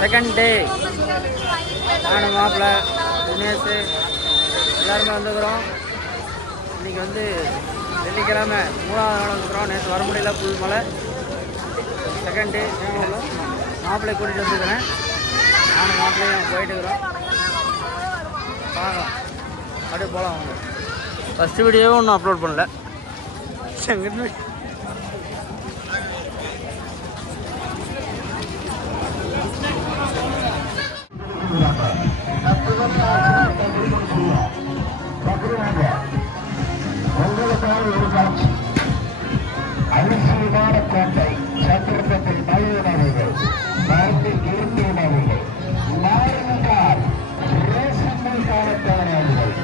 Second day நானும் மாப்பிள்ளை தினேஷ் எல்லாருமே வந்துக்கிறோம். இன்றைக்கி வந்து வெள்ளிக்கிழமை 3வது நாள் வந்துக்கிறோம். நேற்று வர முடியல, புல் மலை. செகண்ட் டே மாப்பிள்ளை கூட்டிகிட்டு வந்துக்கிறேன். நானும் மாப்பிள்ளையும் போயிட்டுக்கிறோம். பார்க்கலாம், அப்படியே போகலாம். அவங்க ஃபஸ்ட்டு வீடியோவும் ஒன்றும் அப்லோட் பண்ணல. செகண்ட் அரிசியமான கோட்டை சத்திரப்பட்டி மலையுணவுகள் நாட்டில் இருந்து உணவுகள் நாயனகார் ரேசன்கள் காணத்தானவர்கள்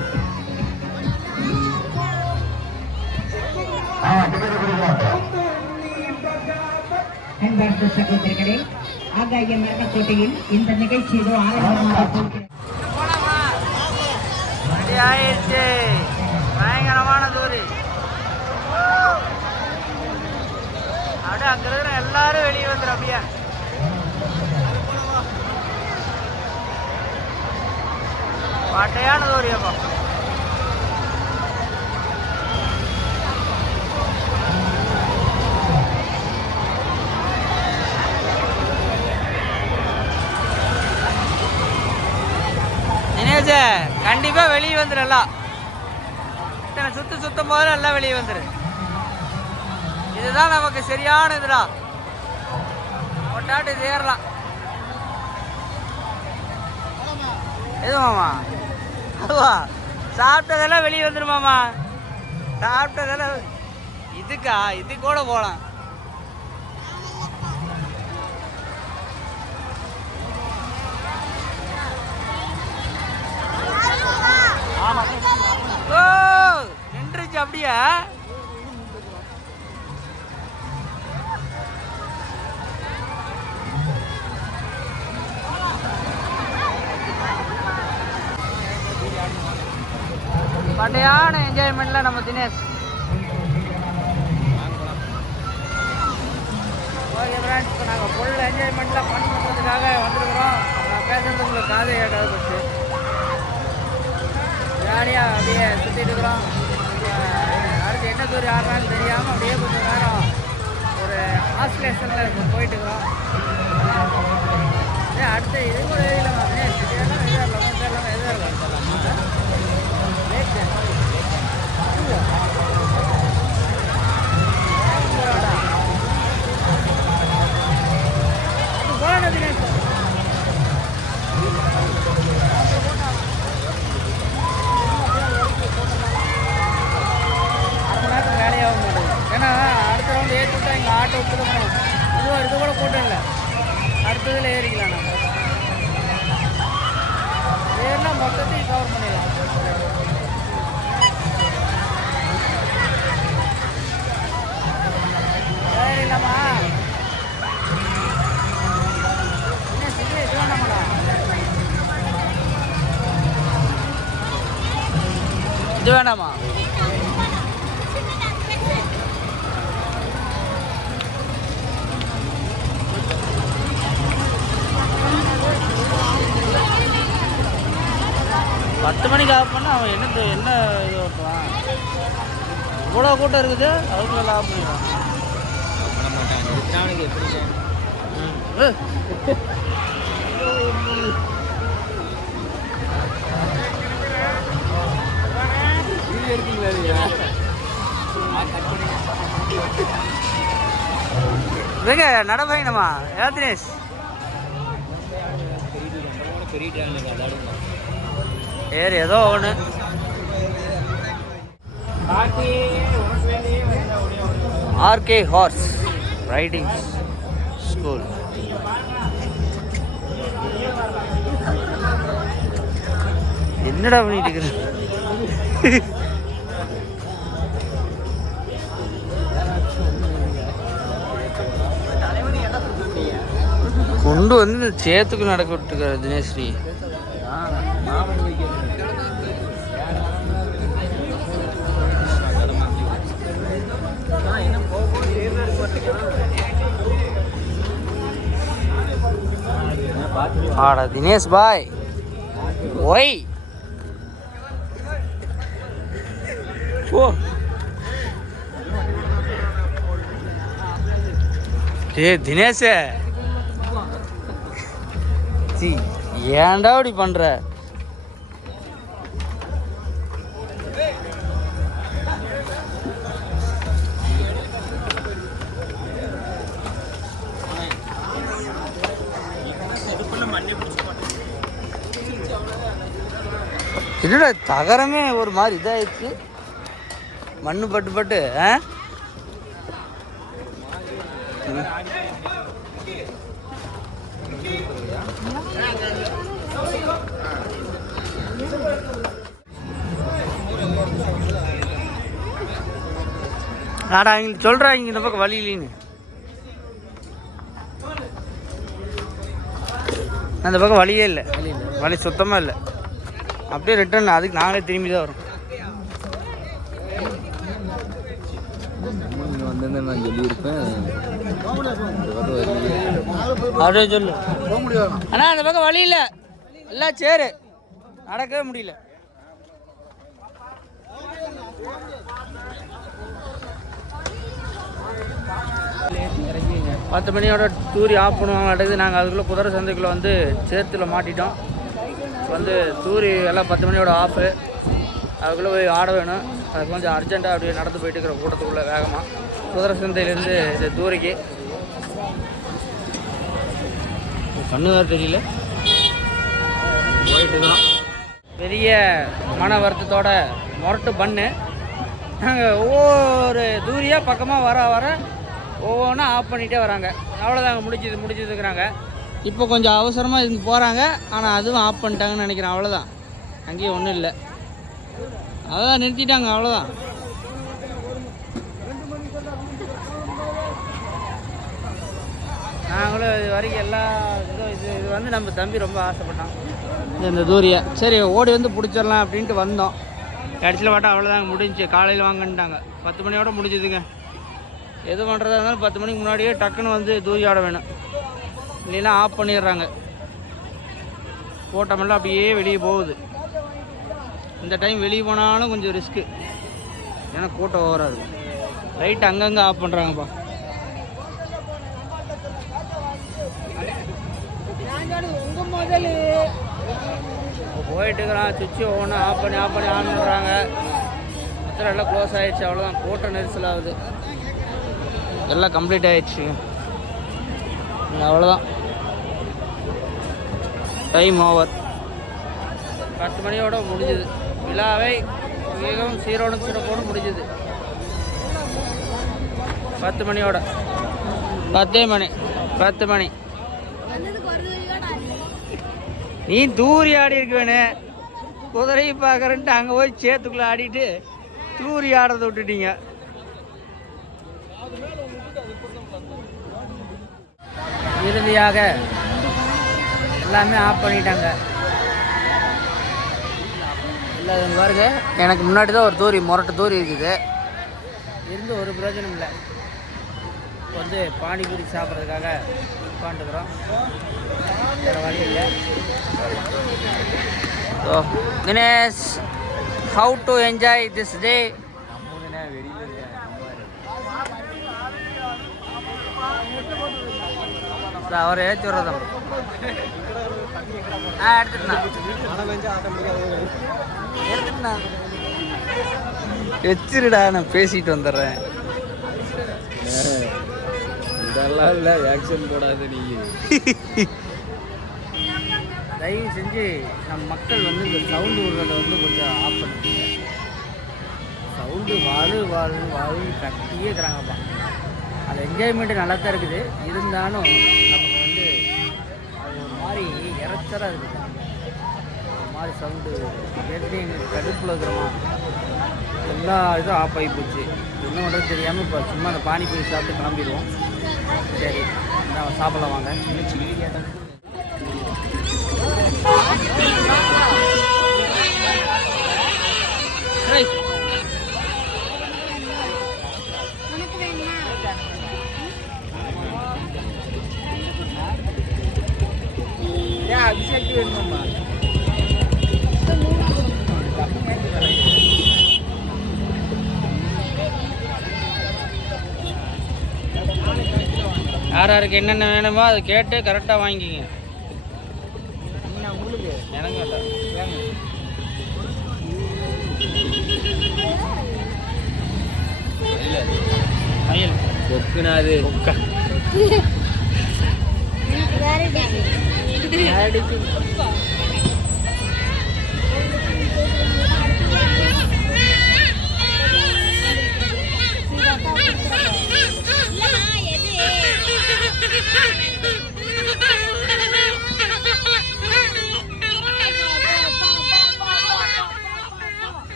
அன்பார்ந்த சகோதரர்களே, ஆகாய மரண கோட்டையில் இந்த நிகழ்ச்சி ஏதோ ஆரம்பமாக ஆயிடுச்சு. பயங்கரமான தூரி. அப்படியே அங்க இருக்கிற எல்லாரும் வெளியே வந்துடும். அப்படியே பாட்டையான தூரியப்பா. கண்டிப்பா வெளியே வந்துடலாம். இத்தனை சுத்தும் போது எல்லாம் வெளியே வந்துரு. இதுதான் நமக்கு சரியான இதுடா. கொண்டாட்டு இது ஏறலாம். எது மாமா? அதுவா சாப்பிட்டதெல்லாம் வெளியே வந்துருமாமா. சாப்பிட்டதெல்லாம் இதுக்கா, இது கூட போகலாம். ஓ நின்றுச்சு அப்படியே. பட்டையான என்ஜாய்மெண்ட்ல நம்ம தினேஷ். ஓகே ஃப்ரெண்ட்ஸ், இப்போ நாங்கள் ஃபுல் என்ஜாய்மெண்ட்லாம் ஃபன் பண்ணுறதுக்காக வந்துருக்குறோம். நான் பேசுறது உங்களுக்கு காது கேட்காது. ஃபஸ்ட்டு ஜாலியாக அப்படியே சுற்றிட்டு இருக்கிறோம். அடுத்து என்ன தூரம் ஆடுறான்னு தெரியாமல் அப்படியே கொஞ்சம் நேரம் ஒரு ஆஸ்லேஷனில் போயிட்டு இருக்கிறோம். அடுத்து இது கூட இல்லைம்மா தினேஷ், இதெல்லாம் போகணும் தினேஷ். வேலையாகவும் மாட்டேங்குது. ஏன்னா அடுத்த ரவுண்டு ஏற்றி விட்டா எங்கள் ஆட்டோ விட்டு தான் போகணும். இது கூட கூட்டம் இல்லை. அடுத்ததில் ஏறிக்கலாம். நம்ம ஏறினா மொத்தத்தையும் கவர் பண்ணிடலாம். ஏறிடலாமா? என்ன சொல்லி இது வேணாமடா. இது வேணாமா? பத்து மணிக்கு ஆஃப் பண்ணால் அவன் என்ன இது ஓட்டுவான்? இவ்வளோ கூட்டம் இருக்குது, அதுக்குள்ள ஆஃப் பண்ணிடுவான். வெங்க நடப்பயணமா தினேஷ்? ஏறு ஏதோ ஒன்று. RK horse riding school. என்னடா பண்ணிட்டு இருக்கிற? கொண்டு வந்து சேத்துக்கு நடக்க விட்டுருக்காரு தினேஸ்ரீ. ஆடா தினேஷ் பாய் ஒய் ஓ தினேஷ் ஏன்டா இப்படி பண்ற? என்னடா தகரமே ஒரு மாதிரி இதாயிடுச்சு, மண்ணு பட்டு பட்டு. ஆடா இங்க சொல்றாங்க இந்த பக்கம் வழி இல்லைன்னு. அந்த பக்கம் வழியே இல்லை, வழி சுத்தமாக இல்லை. அப்படியே ரிட்டர்ன் அதுக்கு நாங்களே திரும்பி தான் வரோம். வந்து நான் சொல்லியிருப்பேன் அப்படியே சொல்லு. ஆனால் அந்த பக்கம் வழி இல்லை, எல்லாம் சேரு, நடக்கவே முடியல. பத்து மணியோட தூரி ஆஃப் பண்ணுவாங்க அடுத்து. நாங்கள் அதுக்குள்ளே குதிரை சந்தைக்குள்ளே வந்து சேத்துல மாட்டிட்டோம். வந்து தூரி எல்லாம் 10 மணியோட ஆஃபு. அதுக்குள்ளே போய் ஆட வேணும். அது கொஞ்சம் அர்ஜென்ட்டாக அப்படியே நடந்து போயிட்டு இருக்கிற கூட்டத்துக்குள்ளே வேகமாக குதிரை சந்தையிலேருந்து இது தூரிக்கு கண்ணு வேறு தெரியல போயிட்டு இருக்கிறோம். பெரிய மன வருத்தத்தோட முரட்டு பண்ணு. நாங்கள் ஒவ்வொரு தூரியாக பக்கமாக வர வர ஒவ்வொன்றும் ஆஃப் பண்ணிகிட்டே வராங்க. அவ்வளோதாங்க, முடிச்சதுக்குறாங்க. இப்போ கொஞ்சம் அவசரமாக இருந்து போகிறாங்க, ஆனால் அதுவும் ஆஃப் பண்ணிட்டாங்கன்னு நினைக்கிறேன். அவ்வளோதான், அங்கேயும் ஒன்றும் இல்லை, அதான் நிறுத்திட்டாங்க, அவ்வளோதான். நாங்களும் இது வரைக்கும் எல்லா இது வந்து நம்ம தம்பி ரொம்ப ஆசைப்பட்டான் இந்த தூரியை. சரி ஓடி வந்து பிடிச்சிடலாம் அப்படின்ட்டு வந்தோம். கடைசியில் பார்த்தா அவ்வளோதாங்க, முடிஞ்சு. காலையில் வாங்கன்ட்டாங்க. 10 மணியோட முடிஞ்சுதுங்க. எது பண்ணுறதா இருந்தாலும் 10 மணிக்கு முன்னாடியே டக்குன்னு வந்து தூரி ஆட வேணும், இல்லைன்னா ஆஃப் பண்ணிடுறாங்க. போட்டமெல்லாம் அப்படியே வெளியே போகுது. இந்த டைம் வெளியே போனாலும் கொஞ்சம் ரிஸ்க்கு, ஏன்னா கூட்டம் ஓவராக இருக்கும். லைட் அங்கங்கே ஆஃப் பண்ணுறாங்கப்பா. போயிட்டு இருக்கிறான், சுவிட்சு ஒவ்வொன்றும் ஆஃப் பண்ணி ஆன் பண்ணுறாங்க. மொத்தம் எல்லாம் க்ளோஸ் ஆகிடுச்சு. அவ்வளோதான், கூட்டம் நெரிசல் ஆகுது. எல்லாம் கம்ப்ளீட் ஆகிடுச்சு, அவ்வளோதான். Time over. 10 மணியோட முடிஞ்சுது. விழாவை மிகவும் சீரோடும் சிறப்போடு முடிஞ்சுது. 10 மணியோட 10 மணி. நீ தூரி ஆடி இருக்க வேணும். குதிரையை பார்க்குறன்ட்டு அங்கே போய் சேத்துக்குள்ளே ஆடிட்டு தூரி ஆடுறத விட்டுட்டீங்க. இறுதியாக எல்லாமே ஆஃப் பண்ணிட்டாங்க. இல்லை பாருங்க, எனக்கு முன்னாடி தான் ஒரு தூரி, முரட்டு தூரி இருக்குது, இருந்து ஒரு பிரயோஜனம் இல்லை. வந்து பானிபூரி சாப்பிட்றதுக்காக உட்காந்துக்கிறோம், வேறு வழி இல்லை. So Dinesh, how to enjoy this day? அவர் ஏற்றி விடுறதான் எடுத்துட்டுண்ணா வச்சிருடா, நான் பேசிட்டு வந்துடுறேன். இதெல்லாம் இல்லை, ஆக்ஷன் போடாது. நீங்கள் தயவு செஞ்சு நம்ம மக்கள் வந்து இந்த சவுண்டு ஊர்களை வந்து கொஞ்சம் ஆஃப் பண்ணிட்டீங்க. சவுண்டு வாழுன்னு கட்டியே இருக்கிறாங்கப்பா. அது என்ஜாய்மெண்ட்டு நல்லா தான் இருக்குது, இருந்தாலும் நமக்கு வந்து அது ஒரு மாதிரி இறைச்சலாக இருக்குது. ஒரு மாதிரி சவுண்டு ஏற்கனவே எங்களுக்கு கடுப்பில் இருக்கிறோமா, எல்லா இதுவும் ஆஃப் ஆகி போச்சு. என்ன பண்ணுறது தெரியாமல் இப்போ சும்மா அந்த பானிபூரி சாப்பிட்டு கிளம்பிடுவோம். சரி, நான் சாப்பிடலாம் வாங்க. சில்லி கேட்டேன். யார் யாருக்கு என்னென்ன வேணுமோ அதை கேட்டு கரெக்டாக வாங்கிக்கிங்க. என்ன உங்களுக்கு எனக்கு வேண்டாம் வேங்க. மயில் கொக்குனாது கொக்கா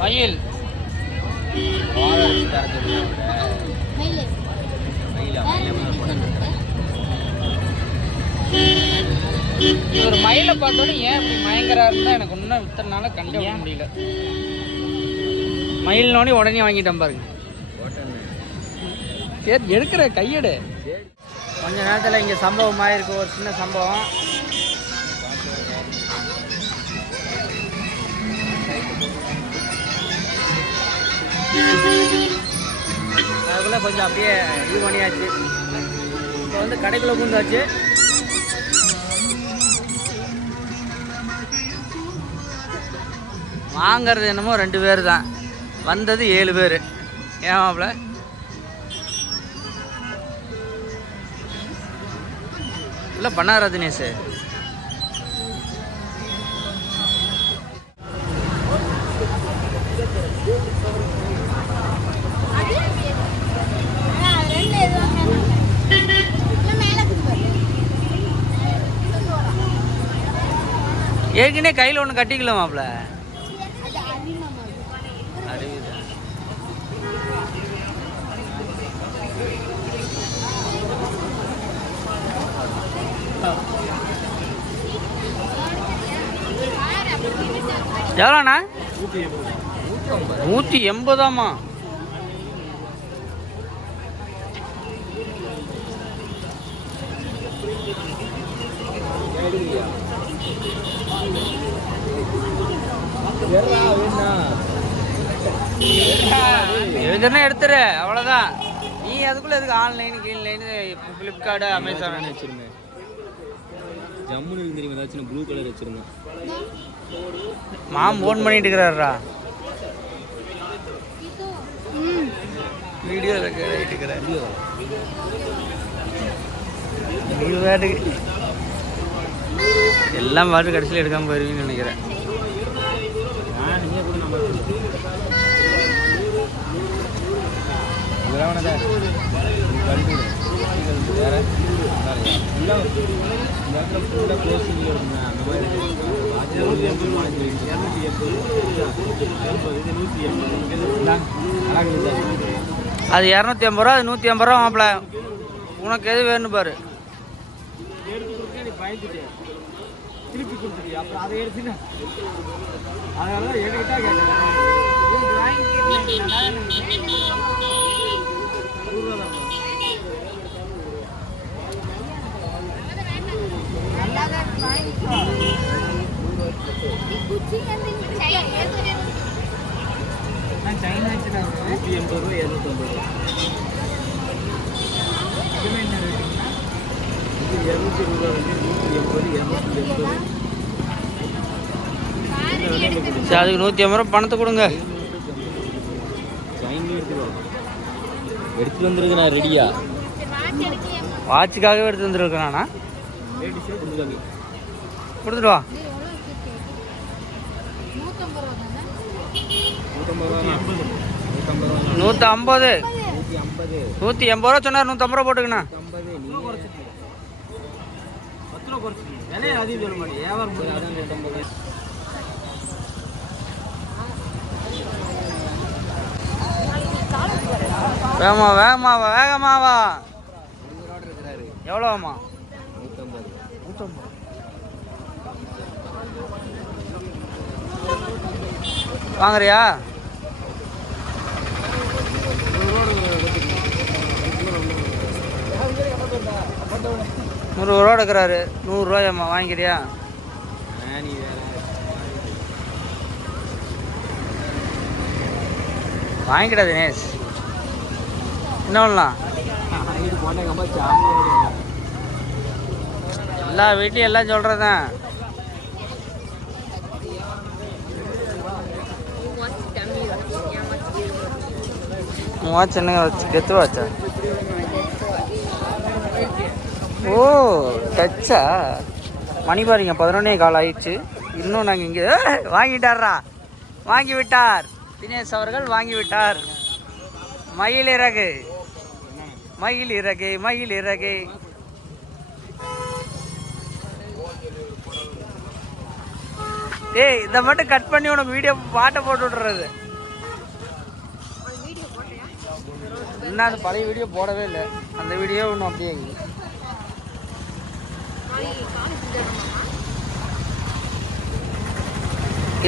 மயில் ஒரு மயிலை பார்த்தோன்னே ஏன் இப்படி மயங்கராருன்னு தான் எனக்கு ஒன்றும் இத்தனை நாளாக கண்டுபிடிக்க முடியல. மயில்னோடனே உடனே வாங்கிட்டேன் பாருங்க. சரி எடுக்கிற கையெடு. கொஞ்ச நேரத்தில் இங்கே சம்பவம் ஆயிருக்கு, ஒரு சின்ன சம்பவம். அதுக்குள்ளே கொஞ்சம் அப்படியே இது பண்ணியாச்சு. இப்போ வந்து கடைக்குள்ளே பூந்தாச்சு. வாங்கிறது என்னமோ 2 பேர் தான், வந்தது 7 பேர். ஏமாப்ல இல்லை பண்ணாரா தினேஷ்? ஏற்கனவே கையில் ஒன்று கட்டிக்கலாமாப்ல. அறிவுதான். எவ்வளோண்ணா? 180. எதுனா எடுத்துரு, அவ்வளோதான். நீ அதுக்குள்ளே எதுக்கு ஆன்லைனு கீழ்லைனு ஃப்ளிப்கார்ட்டு அமேசான் வச்சுருந்தேன். ஜம்முன்னு தெரியுமா ஏதாச்சும் ப்ளூ கலர் வச்சுருந்தேன். மாம் ஃபோன் பண்ணிட்டு இருக்கிறாரா? வீடியோ இருக்கிறேன் எல்லாம் பாட்டு கடைசியில் எடுக்காமல் போயிருவீங்கன்னு நினைக்கிறேன். அது 250 ரூபா, அது 150 ரூபா மாப்பிள்ள. உனக்கு எது வேணும் பாரு. திருப்பி கொடுத்துருக்கியா? அப்புறம் அதை எடுத்துனா அதனால என்கிட்ட கேட்குறேன். சைனா 180 ரூபா 250 ரூபா. இது 220 ரூபா வந்து 180 280. சரி அதுக்கு 150 ரூபா பணத்தை கொடுங்க. எடுத்துட்டு வந்துருக்கா ரெடியா? வாட்சுக்காகவே எடுத்து வந்துருக்கானா? கொடுத்துட்டு வா. 150 180 ரூபா சொன்னார். 150 ரூபா போட்டுக்கண்ணா. 10 ரூபா குறைச்சி விலையை அதிகம் சொல்ல மாட்டேன். வியாபாரம் வேகமாவா எவ்வளோமா? 150. வாங்குறியா? 100 ரூபா எடுக்கிறாரு. 100 ரூபாயம்மா வாங்கிக்கிறியா? வாங்கிக்கிடா தினேஷ். என்ன பண்ணலாம்? வாங்கிட்டு போனேங்கம்மா சாமி. எல்லா வீட்லையும் எல்லாம் சொல்கிறது தான். வாட்ச் என்னங்க வச்சு கெத்து வாட்சா? ஓ டச்சா. மணி பாருங்க 11:15 ஆயிடுச்சு. இன்னும் நாங்கள் இங்கே வாங்கிட்டாரா, வாங்கி விட்டார் தினேஷ் அவர்கள், வாங்கி விட்டார். மயில் இறகு, மயில் இறகு, மயில் இறகு. ஏய் இதை மட்டும் கட் பண்ணி உனக்கு வீடியோ பாட்டை போட்டு விட்றது. இன்னும் அந்த பழைய வீடியோ போடவே இல்லை. அந்த வீடியோ ஒன்றும் அப்படியே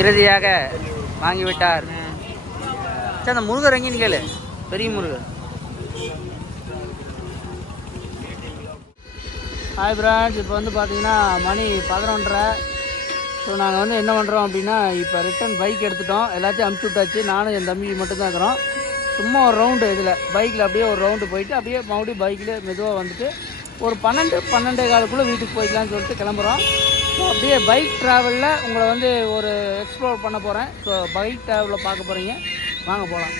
இறுதியாக வாங்கிவிட்டார். சரி அந்த முருகர் எங்கேன்னு கேளு, பெரிய முருகர். ஹாய் பிரான்ஸ், இப்போ வந்து பார்த்தீங்கன்னா மணி 11:30. ஸோ நாங்கள் வந்து என்ன பண்ணுறோம் அப்படின்னா, இப்போ ரிட்டன் பைக் எடுத்துட்டோம், எல்லாத்தையும் அமுச்சு விட்டாச்சு. நானும் என் தம்பி மட்டும்தான் இருக்கிறோம். சும்மா ஒரு ரவுண்டு இதில் பைக்கில் அப்படியே ஒரு ரவுண்டு போயிட்டு அப்படியே மறுபடியும் பைக்கில் மெதுவாக வந்துட்டு ஒரு 12-12:15 வீட்டுக்கு போய்க்கலான்னு சொல்லிட்டு கிளம்புறோம். ஸோ அப்படியே பைக் ட்ராவலில் உங்களை வந்து ஒரு எக்ஸ்ப்ளோர் பண்ண போகிறேன். ஸோ பைக் ட்ராவலில் பார்க்க போகிறீங்க, வாங்க போகலாம்.